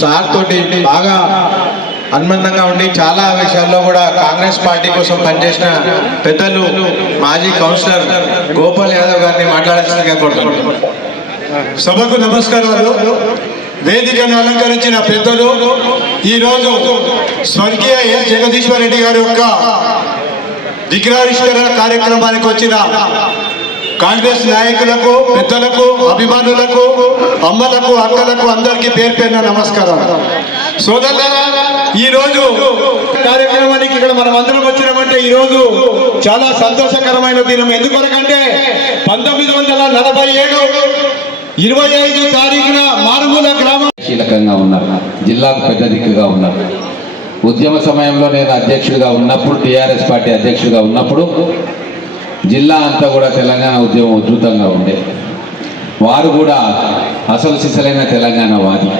Sir తోటి బాగా అనుబంధంగా ఉండి చాలా విషయాల్లో కూడా కాంగ్రెస్ పార్టీ కోసం పనిచేసిన పెద్దలు మాజీ కౌన్సిలర్ గోపాల్ యాదవ్ గారిని మాట్లాడాల్సిందిగా కోరుతున్నాను. సభకు నమస్కారాలు. వేదికను అలంకరించిన పెద్దలు ఈరోజు స్వర్గీయ ఎస్ జగదీశ్వర్ రెడ్డి గారి యొక్క విగ్రహావిష్కరణ కార్యక్రమానికి వచ్చిన కాంగ్రెస్ నాయకులకు పెద్దలకు అభిమానులకు అమ్మలకు అక్కలకు అందరికీ పేరు పేరున నమస్కారం సోదరులారా ఈ రోజు కార్యక్రమానికి ఇక్కడ మనం అందరం వచ్చినామంటే ఈ రోజు చాలా సంతోషకరమైన దినం. ఎందుకొరకంటే పంతొమ్మిది వందల నలభై ఏడు ఇరవై ఐదు తారీఖున మారుమూల గ్రామం కీలకంగా ఉన్నారు. జిల్లాకు పెద్ద దిక్కుగా ఉన్నారు. ఉద్యమ సమయంలో నేను అధ్యక్షుడిగా ఉన్నప్పుడు టీఆర్ఎస్ పార్టీ అధ్యక్షుడిగా ఉన్నప్పుడు జిల్లా అంతా కూడా తెలంగాణ ఉద్యమం ఉధృతంగా ఉండే. వారు కూడా అసలు సిసలైన తెలంగాణ వాది.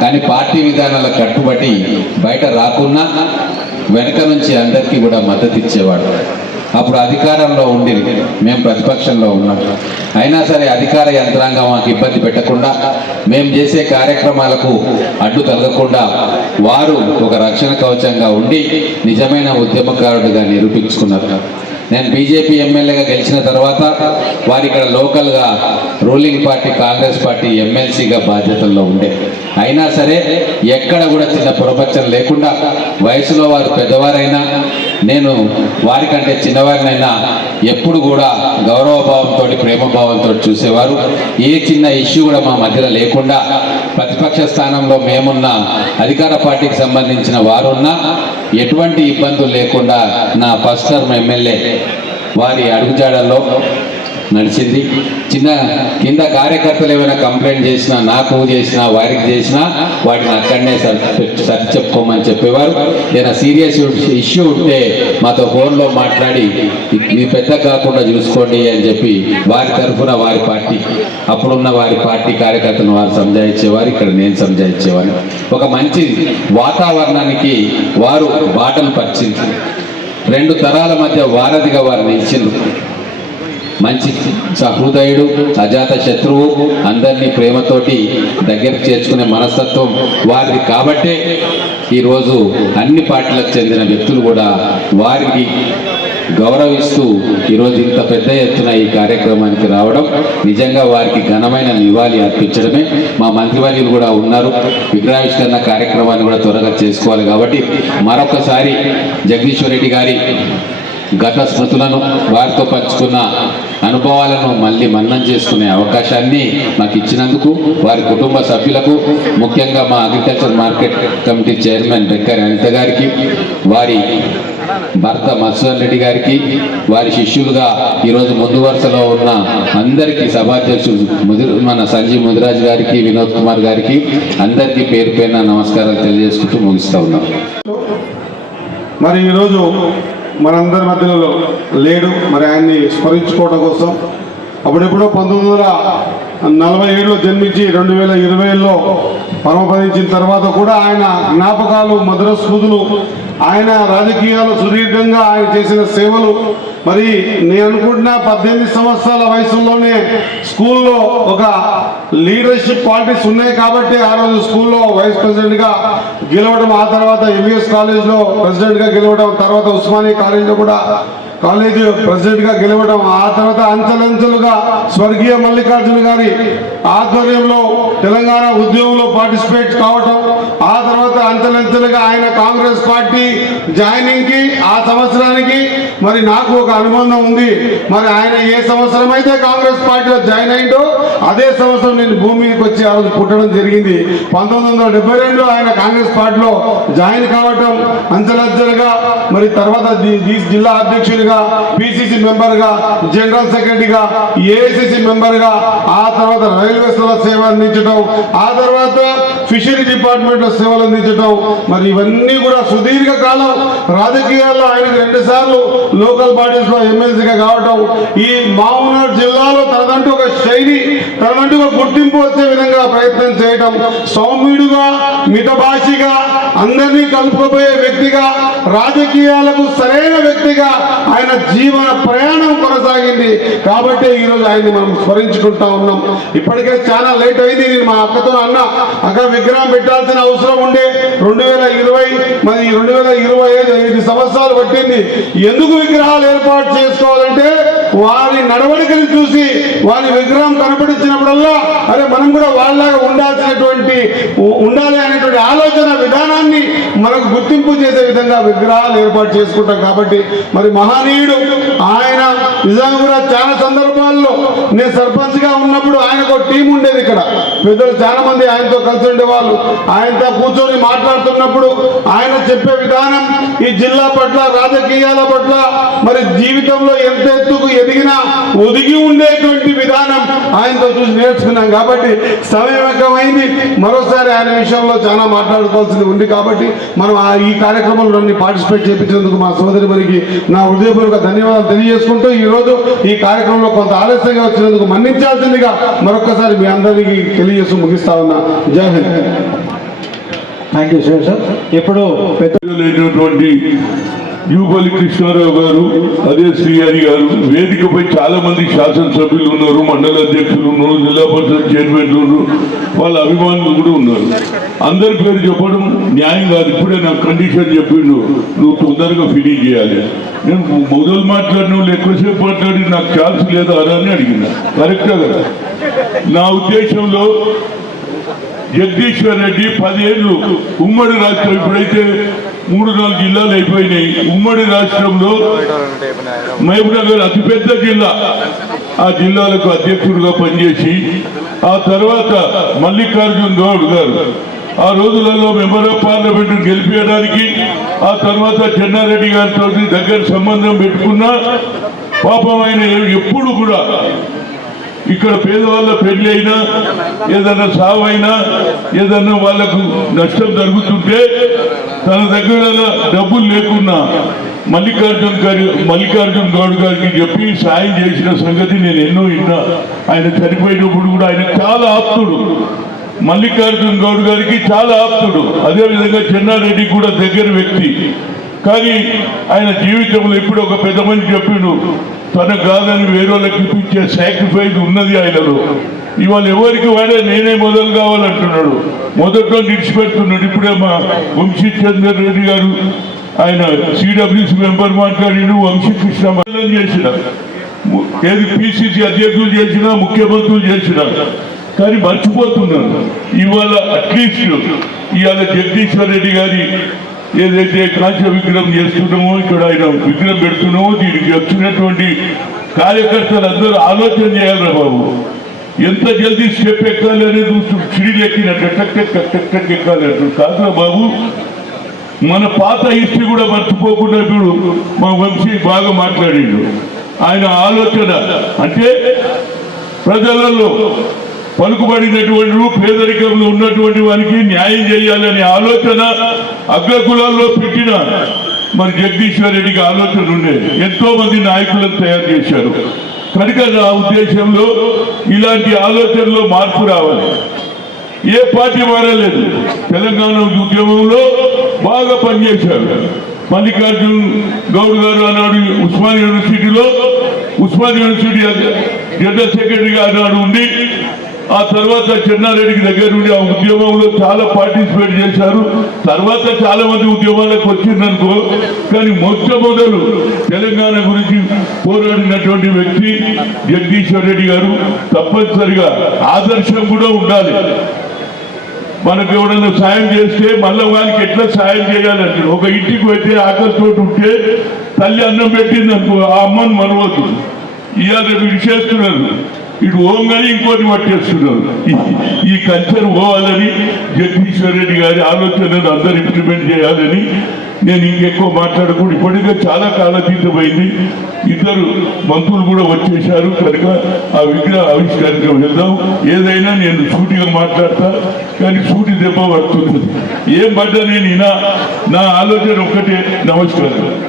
కానీ పార్టీ విధానాల కట్టుబడి బయట రాకున్నా వెనక నుంచి అందరికీ కూడా మద్దతు ఇచ్చేవాడు. అప్పుడు అధికారంలో ఉండి మేము ప్రతిపక్షంలో ఉన్నాం. అయినా సరే అధికార యంత్రాంగం మాకు ఇబ్బంది పెట్టకుండా మేము చేసే కార్యక్రమాలకు అడ్డు తగ్గకుండా వారు ఒక రక్షణ కవచంగా ఉండి నిజమైన ఉద్యమకారుడిగా నిరూపించుకున్నారు. నేను బీజేపీ ఎమ్మెల్యేగా గెలిచిన తర్వాత వారు ఇక్కడ లోకల్గా రూలింగ్ పార్టీ కాంగ్రెస్ పార్టీ ఎమ్మెల్సీగా బాధ్యతల్లో ఉండే. అయినా సరే ఎక్కడ కూడా చిన్న పురపచ్చం లేకుండా వయసులో వారు పెద్దవారైనా నేను వారికంటే చిన్నవారినైనా ఎప్పుడు కూడా గౌరవభావంతో ప్రేమభావంతో చూసేవారు. ఏ చిన్న ఇష్యూ కూడా మా మధ్యలో లేకుండా ప్రతిపక్ష స్థానంలో మేమున్న అధికార పార్టీకి సంబంధించిన వారున్నా ఎటువంటి ఇబ్బందులు లేకుండా నా ఫస్ట్ టర్మ్ ఎమ్మెల్యే వారి అడుగుజాడల్లో నడిచింది. చిన్న కింద కార్యకర్తలు ఏమైనా కంప్లైంట్ చేసినా నాకు చేసినా వారికి చేసినా వాటిని అక్కడనే సరి సరి చెప్పుకోమని చెప్పేవారు. ఏదైనా సీరియస్ ఇష్యూ ఉంటే మాతో ఫోన్లో మాట్లాడి మీ పెద్ద కాకుండా చూసుకోండి అని చెప్పి వారి తరఫున వారి పార్టీ అప్పుడున్న వారి పార్టీ కార్యకర్తను వారు సంజాయించేవారు ఇక్కడ నేను సంజాయించేవారు ఒక మంచి వాతావరణానికి వారు బాటలు పరిచింది రెండు తరాల మధ్య వారధిగా వారు నిలిచిండ్రు. మంచి సహృదయుడు అజాత శత్రువు అందరినీ ప్రేమతోటి దగ్గరికి చేర్చుకునే మనస్తత్వం వారిది కాబట్టే ఈరోజు అన్ని పార్టీలకు చెందిన వ్యక్తులు కూడా వారికి గౌరవిస్తూ ఈరోజు ఇంత పెద్ద ఎత్తున ఈ కార్యక్రమానికి రావడం నిజంగా వారికి ఘనమైన నివాళి అర్పించడమే. మా మంత్రివర్యులు కూడా ఉన్నారు. విగ్రహావిష్కరణ కార్యక్రమాన్ని కూడా త్వరగా చేసుకోవాలి కాబట్టి మరొకసారి జగదీశ్వర్ రెడ్డి గారి గత స్మృతులను వారితో పంచుకున్న అనుభవాలను మళ్ళీ మన్నం చేసుకునే అవకాశాన్ని నాకు ఇచ్చినందుకు వారి కుటుంబ సభ్యులకు ముఖ్యంగా మా అగ్రికల్చర్ మార్కెట్ కమిటీ చైర్మన్ రెక్కరి అనిత గారికి వారి భర్త మధుసూదన్ రెడ్డి గారికి వారి శిష్యులుగా ఈరోజు ముందు వరుసలో ఉన్న అందరికీ సభాధ్యక్షుడు ముదిర్ మన సంజీవ్ ముదిరాజ్ గారికి వినోద్ కుమార్ గారికి అందరికీ పేరు పైన నమస్కారాలు తెలియజేసుకుంటూ ముగిస్తా ఉన్నాం. మరి ఈరోజు మనందరి మధ్యలో లేడు. మరి ఆయన్ని స్మరించుకోవడం కోసం అప్పుడెప్పుడో పంతొమ్మిది వందల నలభై ఏడులో జన్మించి రెండు వేల ఇరవైలో పరమపదించిన తర్వాత కూడా ఆయన జ్ఞాపకాలు మధుర స్మృతులు ఆయన రాజకీయాలు సుదీర్ఘంగా ఆయన చేసిన సేవలు మరి నేను అనుకుంటున్న పద్దెనిమిది సంవత్సరాల వయసులోనే స్కూల్లో ఒక లీడర్షిప్ క్వాలిటీస్ ఉన్నాయి కాబట్టి ఆ రోజు స్కూల్లో వైస్ ప్రెసిడెంట్గా గెలవడం ఆ తర్వాత ఎంబీఎస్ కాలేజ్లో ప్రెసిడెంట్గా గెలవడం తర్వాత ఉస్మానియా కాలేజ్లో కూడా కాలేజ్ ప్రెసిడెంట్గా గెలవడం ఆ తర్వాత అంచెలంచెలుగా స్వర్గీయ మల్లికార్జున గారి ఆధ్వర్యంలో తెలంగాణ ఉద్యమంలో పార్టిసిపేట్ కావటం ఆ తర్వాత అంచెలంచెలుగా ఆయన కాంగ్రెస్ పార్టీ జాయినింగ్కి ఆ సంవత్సరానికి మరి నాకు ఒక అనుబంధం ఉంది. మరి ఆయన ఏ సంవత్సరం అయితే కాంగ్రెస్ పార్టీలో జాయిన్ అయిందో అదే సంవత్సరం నేను భూమి మీదకి వచ్చి ఆ రోజు పుట్టడం జరిగింది. పంతొమ్మిది వందల డెబ్బై రెండులో ఆయన కాంగ్రెస్ పార్టీలో జాయిన్ కావటం అంచెలంచెలుగా మరి తర్వాత జిల్లా అధ్యక్షుడిగా పిసిసి మెంబర్గా జనరల్ సెక్రటరీగా ఏఐసిసి మెంబర్గా ఆ తర్వాత రైల్వేస్లో సేవ అందించడం ఆ తర్వాత ఫిషరీ డిపార్ట్మెంట్లో సేవలు అందించడం మరి ఇవన్నీ కూడా సుదీర్ఘ కాలం రాజకీయాల్లో ఆయనకు రెండు సార్లు లోకల్ బాడీస్లో ఎమ్మెల్సీగా కావటం ఈ మామూలు జిల్లాలో తనదంటూ ఒక శైలి తనదంటూ ఒక గుర్తింపు వచ్చే విధంగా ప్రయత్నం చేయటం సౌమ్యుడుగా మితభాషిగా అందరినీ కలుపుకోబోయే వ్యక్తిగా రాజకీయాలకు సరైన వ్యక్తిగా ఆయన జీవన ప్రయాణం కొనసాగింది. కాబట్టి ఈరోజు ఆయన్ని మనం స్మరించుకుంటా ఉన్నాం. ఇప్పటికే చాలా లేట్ అయింది. నేను మా అక్కతో అన్న అక్క విగ్రహం పెట్టాల్సిన అవసరం ఉండే. రెండు వేల ఇరవై మరి రెండు వేల ఇరవై ఐదు ఐదు సంవత్సరాలు పట్టింది. ఎందుకు విగ్రహాలు ఏర్పాటు చేసుకోవాలంటే వారి నడవడికలు చూసి వారి విగ్రహం కనపడించినప్పుడల్లా అరే మనం కూడా వాళ్ళలాగా ఉండాల్సినటువంటి ఉండాలి అనేటువంటి ఆలోచన విధానాన్ని మనకు గుర్తింపు చేసే విధంగా విగ్రహాలు ఏర్పాటు చేసుకుంటాం కాబట్టి మరి మహనీయుడు ఆయన నిజంగా కూడా చాలా సందర్భాల్లో నేను సర్పంచ్గా ఉన్నప్పుడు ఆయనకు ఒక టీం ఉండేది ఇక్కడ. పెద్దలు చాలా మంది ఆయనతో కలిసి ఉండేవాళ్ళు. ఆయనతో కూర్చొని మాట్లాడుతున్నప్పుడు ఆయన చెప్పే విధానం ఈ జిల్లా పట్ల రాజకీయాల పట్ల మరి జీవితంలో ఎంత ఎత్తుకు ఎదిగినా ఒదిగి ఉండేటువంటి ఆయనతో చూసి నేర్చుకున్నాం కాబట్టి సమయం ఎక్కువైంది. మరోసారి ఆయన విషయంలో చాలా మాట్లాడుకోవాల్సింది ఉంది కాబట్టి మనం ఆ ఈ కార్యక్రమంలో పార్టిసిపేట్ చేయించినందుకు మా సోదరి మరికి నా హృదయపూర్వక ధన్యవాదాలు తెలియజేసుకుంటూ ఈ రోజు ఈ కార్యక్రమంలో కొంత ఆలస్యంగా వచ్చినందుకు మన్నించాల్సిందిగా మరొకసారి మీ అందరికీ తెలియజేస్తూ ముగిస్తా ఉన్నా. Jai Hind. Thank you sir sir ఇప్పుడు పెద్ద లేనటువంటి కృష్ణారావు గారు అదే శ్రీహరి గారు వేదికపై చాలా మంది శాసనసభ్యులు ఉన్నారు మండల అధ్యక్షులు ఉన్నారు జిల్లా పరిషత్ చైర్మన్లు ఉన్నారు వాళ్ళ అభిమానులు కూడా ఉన్నారు. అందరి పేరు చెప్పడం న్యాయం కాదు ఇప్పుడే నాకు కండిషన్ చెప్పిండు నువ్వు తొందరగా ఫినిష్ చేయాలి. నేను మొదలు మాట్లాడిన వాళ్ళు ఎక్కువసేపు మాట్లాడి నాకు ఛాన్స్ లేదా అలా అని అడిగిన. కరెక్టా కదా? నా ఉద్దేశంలో జగదీశ్వర్ రెడ్డి పదేళ్ళు ఉమ్మడి రాష్ట్రం ఎప్పుడైతే మూడు నాలుగు జిల్లాలు అయిపోయినాయి. ఉమ్మడి రాష్ట్రంలో మహబూబ్నగర్ అతిపెద్ద జిల్లా. ఆ జిల్లాలకు అధ్యక్షుడిగా పనిచేసి ఆ తర్వాత మల్లికార్జున్ గౌడ్ గారు. ఆ రోజులలో మెంబర్ ఆఫ్ పార్లమెంట్ గెలిపించడానికి ఆ తర్వాత చెన్నారెడ్డి గారితో దగ్గర సంబంధం పెట్టుకున్నా పాపం ఆయన ఎప్పుడు కూడా ఇక్కడ పేదవాళ్ళ పెళ్ళి అయినా ఏదన్నా సావు అయినా ఏదన్నా వాళ్ళకు నష్టం జరుగుతుంటే తన దగ్గర డబ్బులు లేకున్నా మల్లికార్జున్ గారి మల్లికార్జున్ గౌడ్ గారికి చెప్పి సాయం చేసిన సంగతి నేను ఎన్నో విన్నా. ఆయన చనిపోయినప్పుడు కూడా ఆయన చాలా ఆప్తుడు. మల్లికార్జున్ గౌడ్ గారికి చాలా ఆప్తుడు. అదేవిధంగా చెన్నారెడ్డి కూడా దగ్గర వ్యక్తి. కానీ ఆయన జీవితంలో ఇప్పుడు ఒక పెద్ద మంది చెప్పిండు. తన కాదని వేరేళ్ళకి ఇప్పించే సాక్రిఫైస్ ఉన్నది ఆయనలో. ఇవాళ ఎవరికి వాడే నేనే మొదలు కావాలంటున్నాడు. మొదట్లో నిడిచిపెడుతున్నాడు. ఇప్పుడే మా వంశీ చంద్ర రెడ్డి గారు ఆయన సిడబ్ల్యూసి మెంబర్ మాట్లాడిండు వంశీ కృష్ణ చేసిన. ఏది పిసిసి అధ్యక్షులు చేసినా ముఖ్యమంత్రులు చేసినా. కానీ మర్చిపోతున్నారు ఇవాళ అట్లీస్ట్ ఇవాళ జగదీశ్వర్ రెడ్డి గారి ఏదైతే కాంస్య విగ్రహం చేస్తున్నామో ఇక్కడ ఆయన విగ్రహం పెడుతున్నామో దీనికి వచ్చినటువంటి కార్యకర్తలు అందరూ ఆలోచన చేయాలి బాబు. ఎంత జల్దీ స్టెప్ ఎక్కాలి అనేది సిడీలు ఎక్కినట్టు టక్ టక్ టక్ టక్ ఎక్కాలి అంటారు కాదురా బాబు. మన పాత హిస్టరీ కూడా మర్చిపోకుండా ఇప్పుడు మా వంశీ బాగా మాట్లాడిండు. ఆయన ఆలోచన అంటే ప్రజలలో పలుకుబడినటువంటి పేదరికంలో ఉన్నటువంటి వారికి న్యాయం చేయాలనే ఆలోచన అగ్రకులాల్లో పెట్టిన మరి జగదీశ్వర్ రెడ్డికి ఆలోచన ఉండేది ఎంతో మంది నాయకులను తయారు చేశారు. కనుక నా ఉద్దేశంలో ఇలాంటి ఆలోచనలో మార్పు రావాలి. ఏ పార్టీ మారలేదు. తెలంగాణ ఉద్యమంలో బాగా పనిచేశారు. మల్లికార్జున్ గౌడ్ గారు అన్నాడు ఉస్మాన్ యూనివర్సిటీలో ఉస్మాన్ యూనివర్సిటీ జనరల్ సెక్రటరీగా ఆనాడు ఉండి ఆ తర్వాత చెన్నారెడ్డికి దగ్గర ఉండి ఆ ఉద్యమంలో చాలా పార్టిసిపేట్ చేశారు. తర్వాత చాలా మంది ఉద్యమాలకు వచ్చిందనుకో కానీ మొట్టమొదలు తెలంగాణ గురించి పోరాడినటువంటి వ్యక్తి జగదీశ్వర్ రెడ్డి గారు తప్పనిసరిగా ఆదర్శం కూడా ఉండాలి. మనకు ఎవడన్నా సాయం చేస్తే మళ్ళీ వానికి ఎట్లా సాయం చేయాలంటే ఒక ఇంటికి పోతే ఆకలితో ఉంటే తల్లి అన్నం పెట్టింది అనుకో ఆ అమ్మను మనవద్దు ఇవాళ విడిచేస్తున్నారు ఇటు ఓంగానే ఇంకోటి పట్టేస్తున్నారు. ఈ- కల్చర్ పోవాలని జగదీశ్వర్ రెడ్డి గారి ఆలోచనను అందరు ఇంప్లిమెంట్ చేయాలని నేను ఇంకెక్కువ మాట్లాడకూడదు ఇప్పటికే చాలా కాలతీతమైంది. ఇద్దరు మంత్రులు కూడా వచ్చేశారు. కనుక ఆ విగ్రహ ఆవిష్కారానికి వెళ్దాం. ఏదైనా నేను సూటిగా మాట్లాడతా కానీ సూటి దెబ్బ పడుతుంది. ఏం పడ్డా నేను నా ఆలోచన ఒక్కటే నమస్కారం.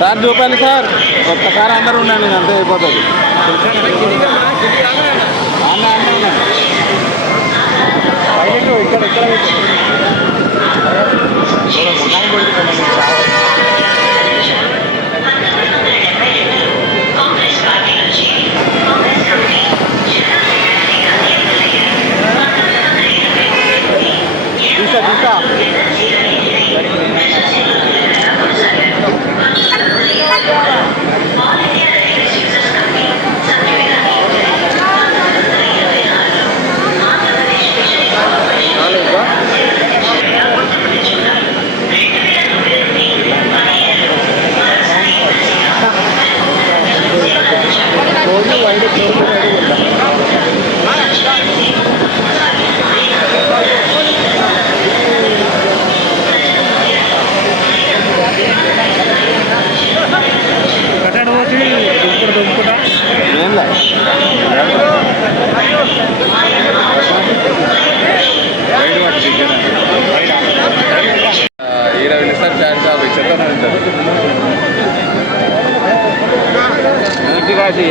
సార్ చూపాలి సార్ ఒక్కసారి అందరూ ఉండండి అంతే అయిపోతుంది. ఇక్కడ ఇక్కడ चारशे अपेक्षा तर नंतर ठीक आहे